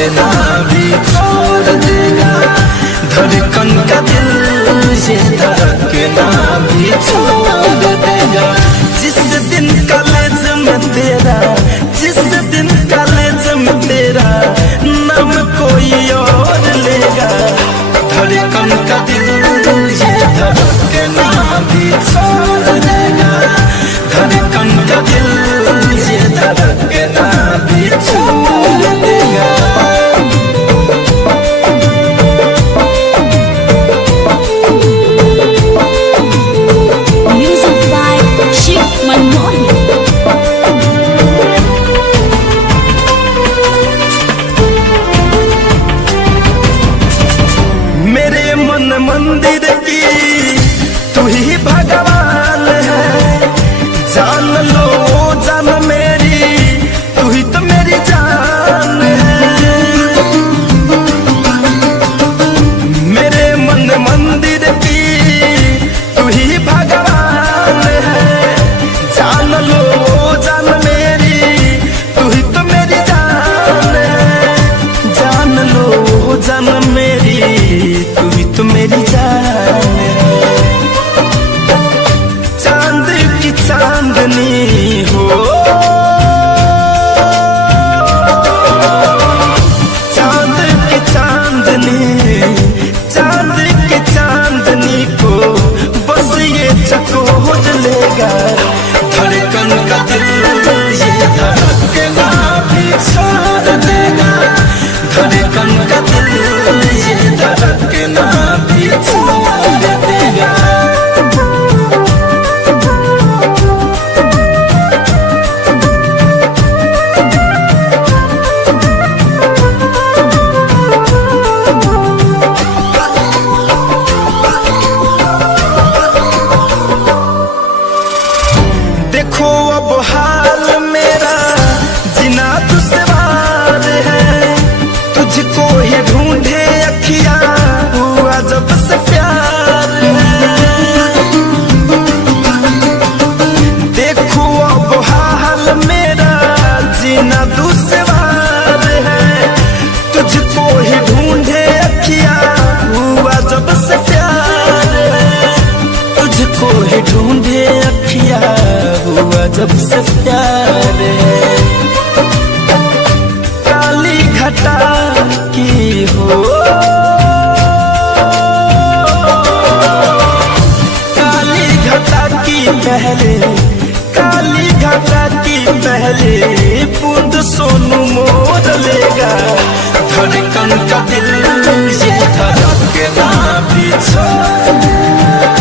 धड़कना भी छोड़ देगा, धड़कन का दिल ये धड़कना भी छोड़ देगा। जिस दिन कॉलेज में तेरा, जिस दिन कॉलेज में तेरा नाम कोई और लेगा, धड़कन का दिल ये धड़कना भी छोड़ देगा, धड़कन का दिल ये धड़कना भी छोड़ देगा। मेरे मन मंदिर की तू ही भगवान है, जान लो जान मेरी, तू ही तो मेरी जान है। मेरे मन मंदिर की तू ही भगवान है, जान लो जान मेरी, तू ही तो मेरी जान है। जान लो जान मेरी, तू ही तो मेरी जान है। चांद की चांदनी हो, चांद की चांदनी, चांद की चांदनी को बस ये चकोर लेगा, धड़कन का दिल ये धड़कना भी छोड़ देगा, धड़कन का दिल ये धड़कना भी छोड़ देगा। देखो अब हाल मेरा जीना दुश्वार है, तुझको ही ढूंढे अखियां हुआ जब से प्यार है। देखो अब हाल मेरा जीना दुश्वार है, तुझको ही ढूंढे अखियां हुआ जब से प्यार है, तुझको ही ढूंढे अखियां हुआ जब से प्यार है। काली घटा की हो, काली घटा की पहले, काली घटा की पहले बूंद सोनू मोर लेगा, धड़कन का दिल ये धड़कना भी छोड़